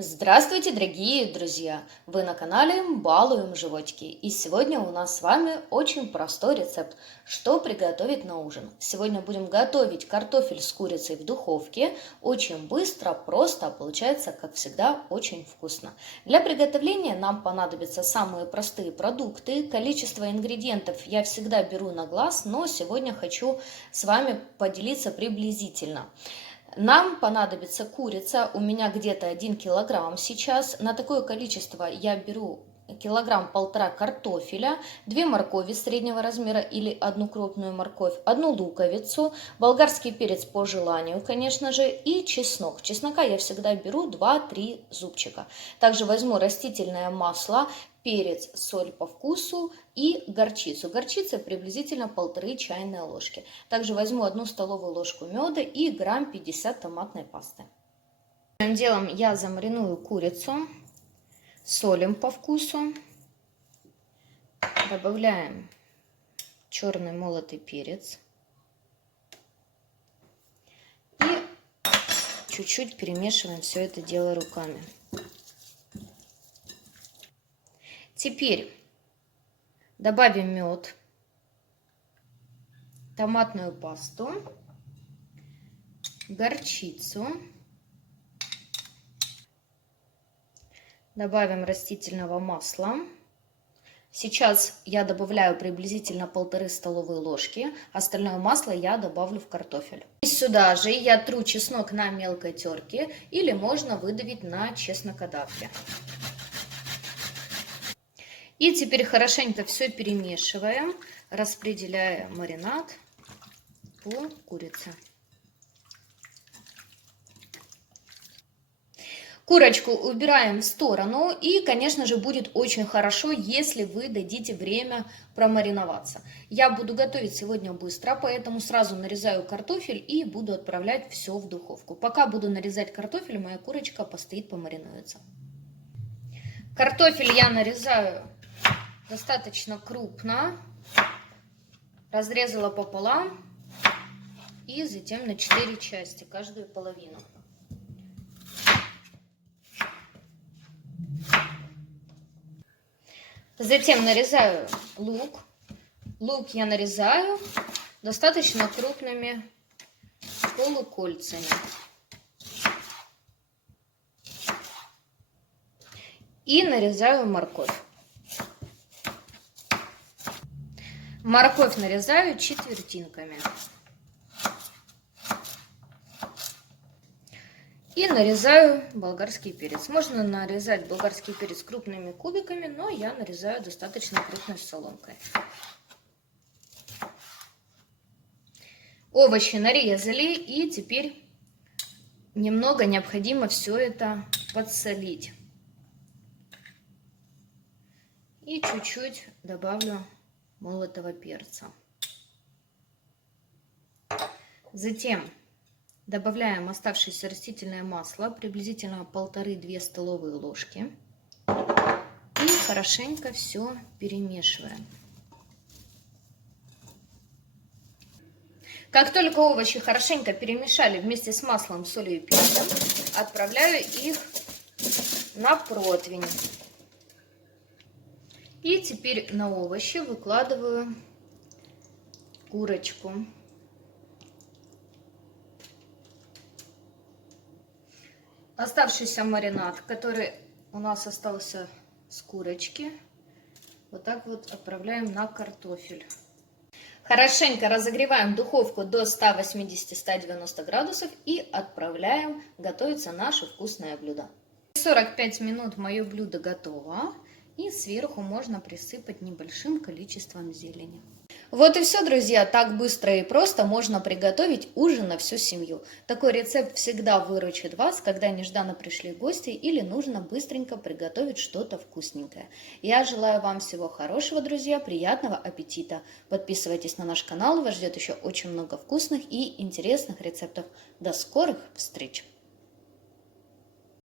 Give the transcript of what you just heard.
Здравствуйте, дорогие друзья! Вы на канале Балуем Животики. И сегодня у нас с вами очень простой рецепт, что приготовить на ужин. Сегодня будем готовить картофель с курицей в духовке. Очень быстро, просто, получается, как всегда, очень вкусно. Для приготовления нам понадобятся самые простые продукты. Количество ингредиентов я всегда беру на глаз, но сегодня хочу с вами поделиться приблизительно. Нам понадобится курица, у меня где-то 1 килограмм сейчас. На такое количество я беру 1,5 килограмма картофеля, 2 моркови среднего размера или 1 крупную морковь, 1 луковицу, болгарский перец по желанию, конечно же, и чеснок. Чеснока я всегда беру 2-3 зубчика. Также возьму растительное масло, перец, соль по вкусу и горчицу. Горчица приблизительно 1,5 чайной ложки. Также возьму 1 столовую ложку меда и грамм 50 томатной пасты. Первым делом я замариную курицу, солим по вкусу, добавляем черный молотый перец и чуть-чуть перемешиваем все это дело руками. Теперь добавим мед, томатную пасту, горчицу, добавим растительного масла. Сейчас я добавляю приблизительно 1,5 столовые ложки, остальное масло я добавлю в картофель. И сюда же я тру чеснок на мелкой терке или можно выдавить на чеснокодавке. И теперь хорошенько все перемешиваем, распределяя маринад по курице. Курочку убираем в сторону, и, конечно же, будет очень хорошо, если вы дадите время промариноваться. Я буду готовить сегодня быстро, поэтому сразу нарезаю картофель и буду отправлять все в духовку. Пока буду нарезать картофель, моя курочка постоит, помаринуется. Картофель я нарезаю достаточно крупно, разрезала пополам и затем на 4 части, каждую половину. Затем нарезаю лук. Лук я нарезаю достаточно крупными полукольцами. И нарезаю морковь. Морковь нарезаю четвертинками. И нарезаю болгарский перец. Можно нарезать болгарский перец крупными кубиками, но я нарезаю достаточно крупной соломкой. Овощи нарезали, и теперь немного необходимо все это подсолить. И чуть-чуть добавлю молотого перца. Затем добавляем оставшееся растительное масло, приблизительно 1,5-2 столовые ложки. И хорошенько все перемешиваем. Как только овощи хорошенько перемешали вместе с маслом, солью и перцем, отправляю их на противень. И теперь на овощи выкладываю курочку. Оставшийся маринад, который у нас остался с курочки, вот так вот отправляем на картофель. Хорошенько разогреваем духовку до 180-190 градусов и отправляем готовиться наше вкусное блюдо. 45 минут мое блюдо готово, и сверху можно присыпать небольшим количеством зелени. Вот и все, друзья, так быстро и просто можно приготовить ужин на всю семью. Такой рецепт всегда выручит вас, когда нежданно пришли гости или нужно быстренько приготовить что-то вкусненькое. Я желаю вам всего хорошего, друзья, приятного аппетита. Подписывайтесь на наш канал, вас ждет еще очень много вкусных и интересных рецептов. До скорых встреч!